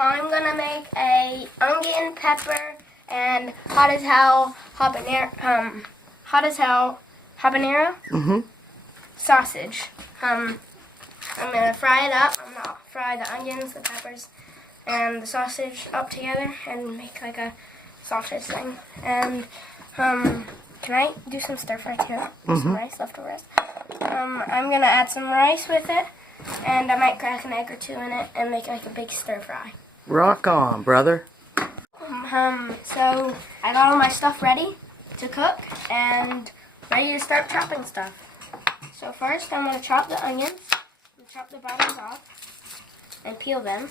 I'm gonna make a onion, pepper, and hot as hell habanero sausage. I'm gonna fry it up. I'm gonna fry the onions, the peppers, and the sausage up together and make like a sausage thing. And can I do some stir fry too? Some rice, leftovers. I'm gonna add some rice with it, and I might crack an egg or two in it and make like a big stir fry. Rock on, brother. So I got all my stuff ready to cook and ready to start chopping stuff. So first I'm going to chop the onions, and chop the bottoms off, and peel them.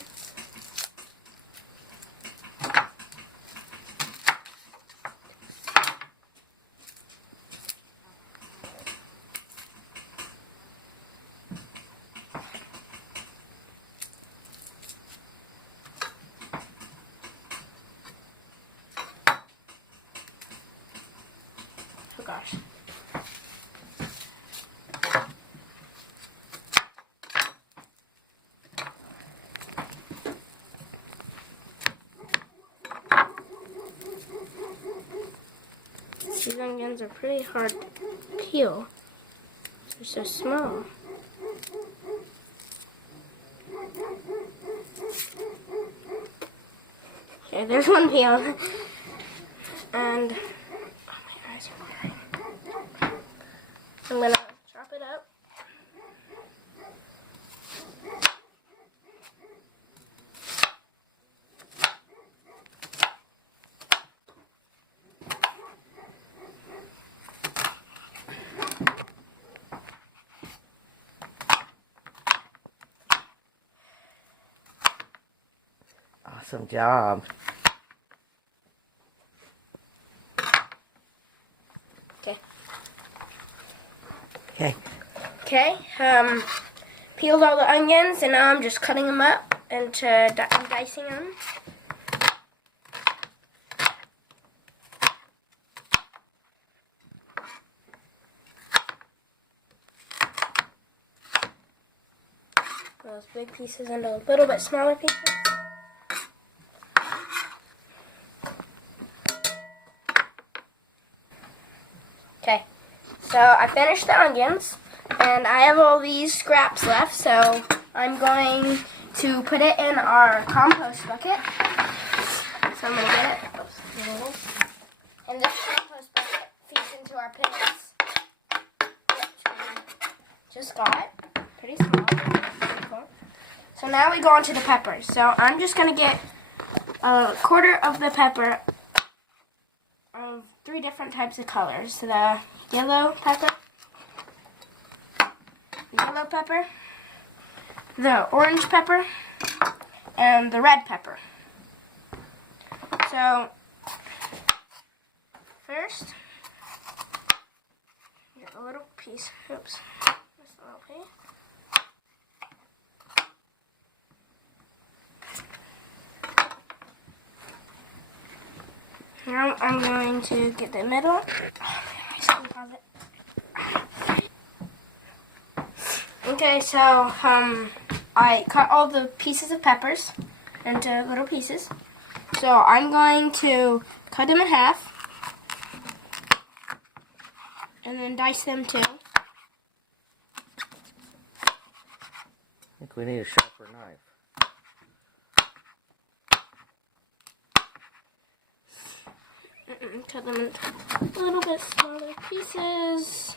Oh gosh. These onions are pretty hard to peel. They're so small. Okay, there's one peeled. And oh, my eyes are watering. I'm gonna chop it up. Awesome job. Okay. Okay. Okay. Peeled all the onions, and now I'm just cutting them up into dicing them. Those big pieces into a little bit smaller pieces. Okay, so I finished the onions, and I have all these scraps left, so I'm going to put it in our compost bucket. So I'm going to get it. Oops, there it is. And this compost bucket feeds into our pits, which we just got. Pretty small. Cool. So now we go on to the peppers. So I'm just going to get a quarter of the pepper of 3 different types of colors. The yellow pepper, the orange pepper, and the red pepper. So first, get a little piece. Oops, just a little piece. Now I'm going to get the middle. Oh, I still have it. Okay, so I cut all the pieces of peppers into little pieces. So I'm going to cut them in half and then dice them too. I think we need a sharper knife. Cut them into a little bit smaller pieces.